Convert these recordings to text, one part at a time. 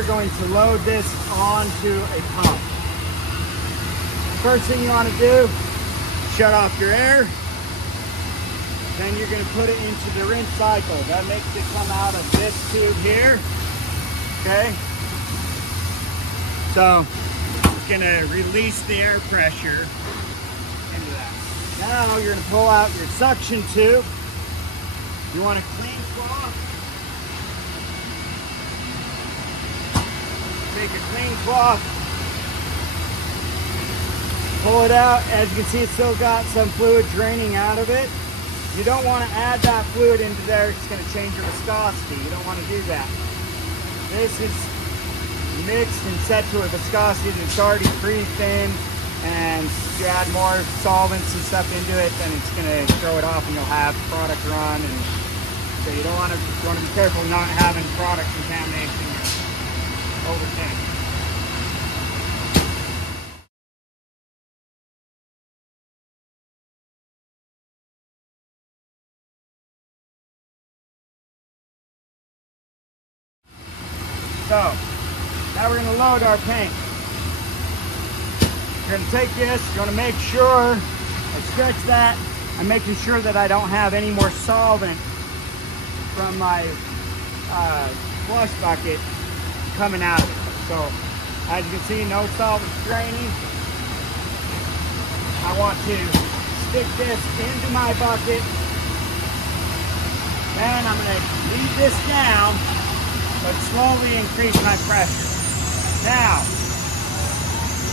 we're going to load this onto a pump. First thing you want to do, shut off your air. Then you're going to put it into the rinse cycle. That makes it come out of this tube here. Okay? So it's going to release the air pressure into that. Now you're going to pull out your suction tube. You want a clean cloth. Take a clean cloth. Pull it out. As you can see, it's still got some fluid draining out of it. You don't want to add that fluid into there. It's going to change your viscosity. You don't want to do that. This is mixed and set to a viscosity that's already pretty thin, and if you add more solvents and stuff into it, then it's going to throw it off and you'll have product run. And so you want to be careful not having product contamination over tank. So now we're going to load our paint. You're going to take this, you're going to make sure I stretch that. I'm making sure that I don't have any more solvent from my flush bucket coming out of it. So as you can see, no solvent draining. I want to stick this into my bucket. Then I'm going to leave this down, but slowly increase my pressure. Now,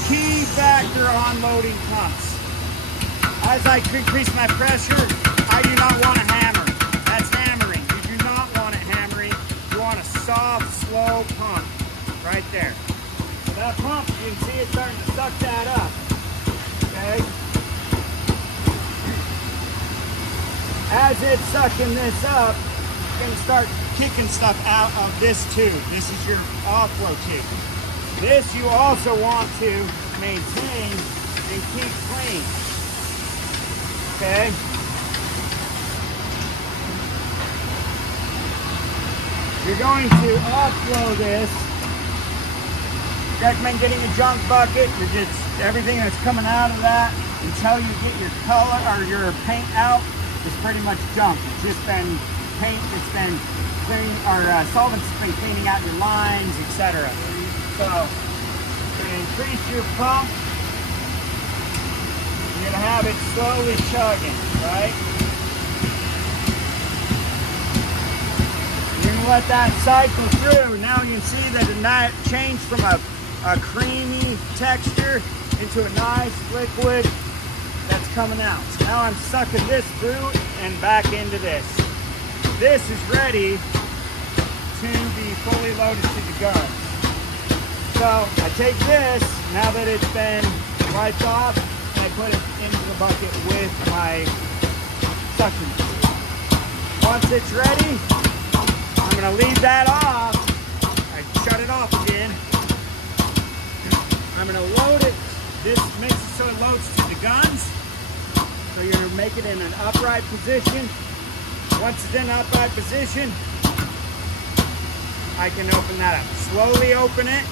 key factor on loading pumps. As I increase my pressure, I do not want to hammer. That's hammering. You do not want it hammering. You want a soft, slow pump right there. So that pump, you can see it's starting to suck that up. Okay? As it's sucking this up, it's going to start kicking stuff out of this tube. This is your offload tube. This you also want to maintain and keep clean. Okay? You're going to offload this. Recommend getting a junk bucket. You're just everything that's coming out of that until you get your color or your paint out is pretty much junk. It's just been paint. It's been clean, or solvents been cleaning out your lines, etc. So, you're going to increase your pump. You're going to have it slowly chugging, right? You're going to let that cycle through. Now you can see that it changed from a creamy texture into a nice liquid that's coming out. So now I'm sucking this through and back into this. This is ready to be fully loaded to the gun. So I take this, now that it's been wiped off, and I put it into the bucket with my suction. Once it's ready, I'm going to leave that off. I shut it off again. I'm going to load it. This makes it so it loads to the guns. So you're going to make it in an upright position. Once it's in an upright position, I can open that up. Slowly open it.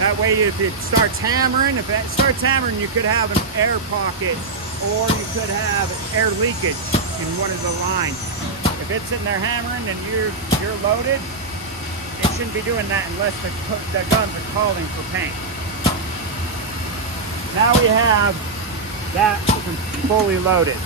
That way if it starts hammering, you could have an air pocket or you could have air leakage in one of the lines. If it's sitting there hammering and you're loaded, it shouldn't be doing that unless the guns are calling for paint. Now we have that fully loaded.